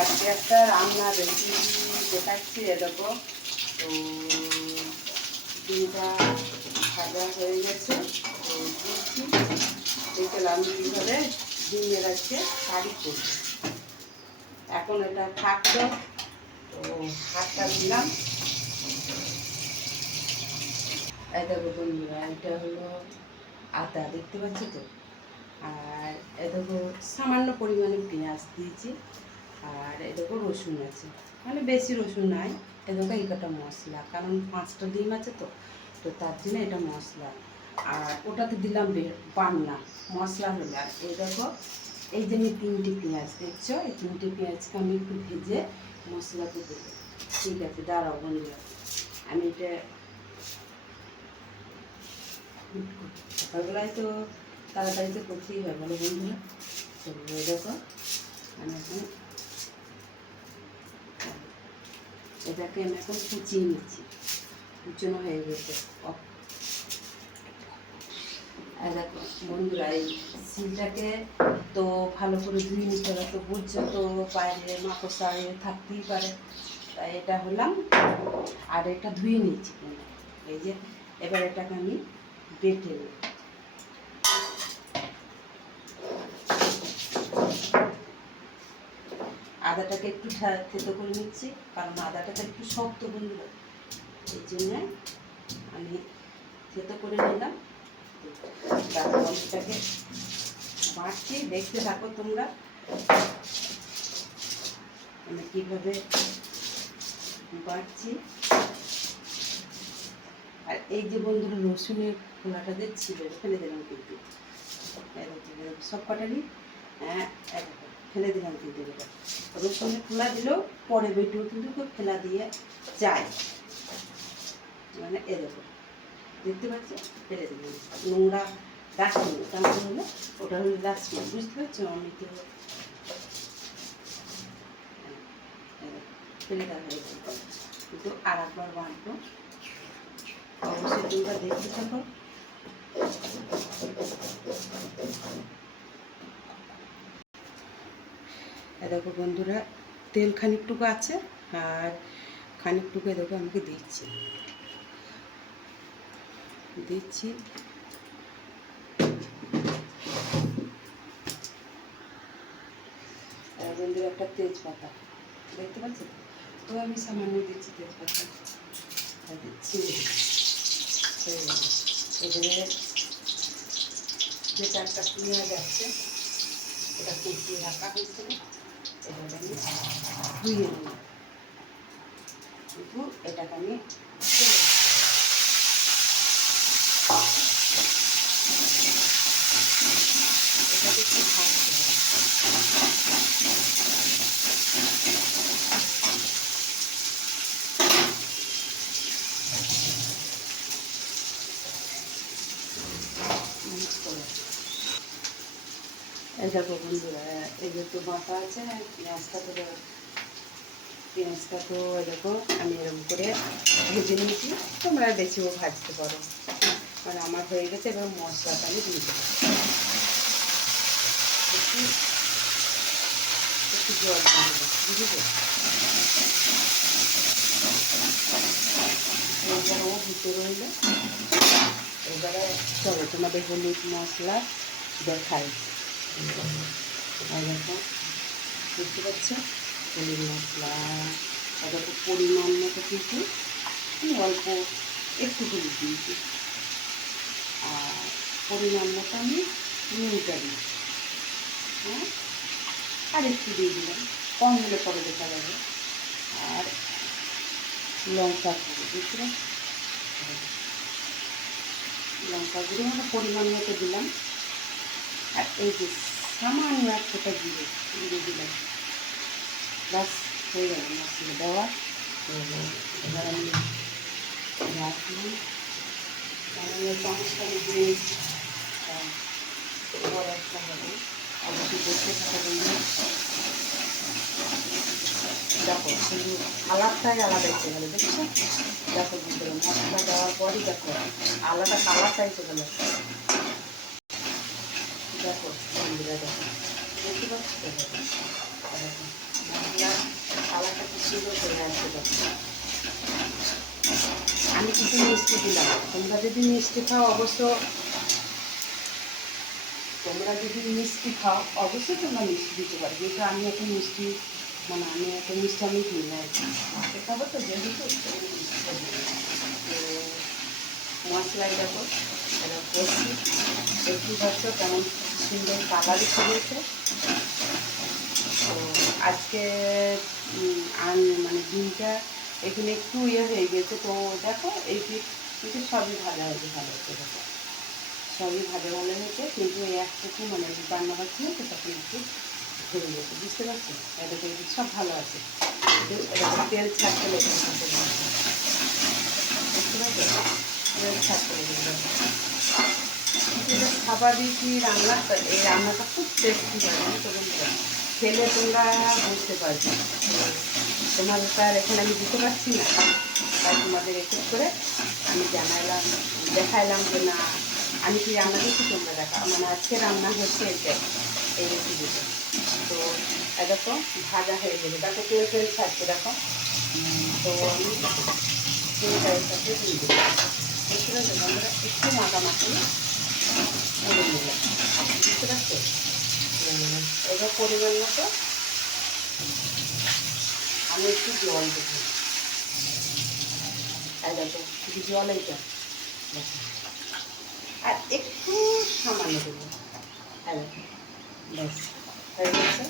আজকে একটা রান্নার রেসিপি দেখাচ্ছি। দেখো, তো ডিমটা ভাজা হয়ে গেছে, তো দিচ্ছি। দেখলাম কীভাবে ডিমের আজকে কারি করছি। এখন এটা থাকলো, তো হাতটা দিলাম। এই দেখো বন্ধুরা, এটা হলো আদা, দেখতে পাচ্ছি তো। আর এ দেখো সামান্য পরিমাণে পেঁয়াজ দিয়েছি। আর এ দেখো রসুন আছে, মানে বেশি রসুন নাই। এ দেখো এই কটা মশলা, কারণ 5টা ডিম আছে তো, তো তার জন্য এটা মশলা। আর ওটাতে দিলাম বান্না মশলা হলো। আর এই দেখো, এই যে আমি 3টে পেঁয়াজ দেখছো, এই 3টে পেঁয়াজকে আমি একটু ভেজে মশলাতে দেবো। ঠিক আছে, দাঁড়াও বন্ধুরা, আমি এটা সকালবেলায় তো তাড়াতাড়িতে করতেই হয়, বলো বন্ধুরা। তো দেখো আমি এখন এটাকে আমি এখন কুচিয়ে নিচ্ছি। কুচানো হয়ে গেছে। আর দেখো বন্ধুরা, এই শিলটাকে তো ভালো করে ধুয়ে নিতে হবে। তো বুঝছো তো, বাইরে মাকড়সা থাকতেই পারে, তাই এটা হলাম। আর এটা ধুয়ে নিচ্ছি। এই যে এবার এটাকে আমি বেটে নিই। আদাটাকে একটু থেতো করে নিচ্ছি, কারণ আদাটাকে একটু শক্ত বন্ধুরা, এই জন্য আমি থেতো করে নিলাম। তারপর এটাকে বাটছি, দেখতে থাকো তোমরা আমি কীভাবে বাটছি। আর এই যে বন্ধুরা, রসুনের খোলাটা ছিল, ফেলে দিলাম কিন্তু, সব কটারই ফেলে দিলাম কিন্তু। এটা রসুনের খোলা দিলেও পরে বেটেও কিন্তু ফেলা দিয়ে যায়, মানে এরকম দেখতে পাচ্ছি। ফেলে দিলাম নোংরা ডাস্টবিন, কেমন হলো ওটা হলো ডাস্টবিন, বুঝতে পারছো। আমি তো ফেলে দেওয়া হয়ে গেল, কিন্তু আর একবার বাঁধবো। অবশ্যই তোমরা দেখতে থাকো। দেখো বন্ধুরা, তেল খানিকটুকু আছে, আর খানিকটুকু দেখো আমাকে দিচ্ছি। বন্ধুরা, একটা তেজপাতা দেখতে পাচ্ছি, তো আমি সামান্য দিচ্ছি তেজপাতা, দিচ্ছি। এবারে যেটা একটা পেঁয়াজ আছে, এটা কুচিয়ে রাখা হয়েছিল, এবারে আমি ধুয়ে নেব। কিন্তু এটাকে আমি এটাকে একটু ভাজতে হবে। এই দেখো বন্ধুরা, এই যে তো বাঁকা আছে, পেঁয়াজটা তো এই দেখো আমি এরকম করে ভেজে নিয়েছি। তোমরা বেশিও ভাজতে পারো, মানে আমার হয়ে গেছে। এবার মশলাটা আমি দিয়ে দেবো। একটু জল দিয়ে দেবো, বুঝেছো। এবার ও ভিতরে রইলে, এবারে চলো তোমাদের হলুদ মশলা দেখাই। দেখো, বুঝতে পারছো, হলুদ মশলা দেখো পরিমাণ মতো, কিন্তু অল্প একটু হলুদ দিয়েছি। আর পরিমাণ মতো আমি নুনটা দিই, হ্যাঁ, আর একটু দিয়ে দিলাম, কম হলে পরে দেখা যাবে। আর লঙ্কা গুঁড়ো, বুঝতে পারছি, লঙ্কা গুঁড়ো মানে পরিমাণ মতো দিলাম। আর এই যে সামান্য এক ফোঁটা জিরে দিলাম, ব্যাস হয়ে গেল মশলা দেওয়া। তো এবার আমি রাখলাম, চামচটা আমি দিয়ে নিচ্ছি, বড় একটা হবে। অবশ্যই দেখতে থাকবেন। দেখো শুধু কালারটাই আলাদা এসে গেলো, দেখছো। দেখো বন্ধুরা, মশলা দেওয়ার পরই দেখো আলাদা কালারটা এসে গেলো। দেখো বন্ধুরা, দেখো দেখতে পাচ্ছি, দেখো মশলার কালারটা খুব সুন্দর হয়ে আসছে তখন। আমি কিছু মিষ্টি দিলাম, তোমরা যদি মিষ্টি খাও অবশ্যই তোমরা মিষ্টি দিতে পারো, যেহেতু আমি এত মিষ্টি আমি এত মিষ্টি আমি দিই না, মাকে খাবো তো যেহেতু তো মশলাই দেখো এটা করছি, দেখতে পাচ্ছ কেমন সুন্দর কালারই করেছে। তো আজকে ডিমটা এখানে একটু হয়ে গেছে, তো দেখো এই কিন্তু সবই ভালো হয়েছে, ভালো হচ্ছে দেখো সবই ভালো হয়েছে, কিন্তু এই একটু রান্না করছি না তো তখন একটু ধরে গেছে, বুঝতে পারছি। এটা সব ভালো আছে, তেল ছাড়তে লেগে বুঝতে পারছো, তেল ছাড়তে লেগে এটা স্বাভাবিকই রান্না, এই রান্নাটা খুব টেস্টি হয়, তো বন্ধুরা খেলে তোমরা বুঝতে পারবে। তোমাদের তো আর এখানে আমি দিতে পারছি না, তাই তোমাদের একটু করে আমি দেখাইলাম যে না আমি কি রান্না দিচ্ছি, তোমরা দেখা আজকে রান্না হচ্ছে এই রেসিপিতে। তো দেখো ভাজা হয়ে গেছে, দেখো তেল ছাড়ছে দেখো। তো আমি তেলটার সাথে দিয়ে দেবো, বুঝতে পারছো বন্ধুরা, একটু মাখামাখি করে নেবো, বুঝতে পারছো। এবার পরিমাণ মতো আমি একটু জল দেবো, দেখো শুধু জল এইটা দেখো, আর একটু সামান্য দেবো, ব্যাস হয়ে গেছে।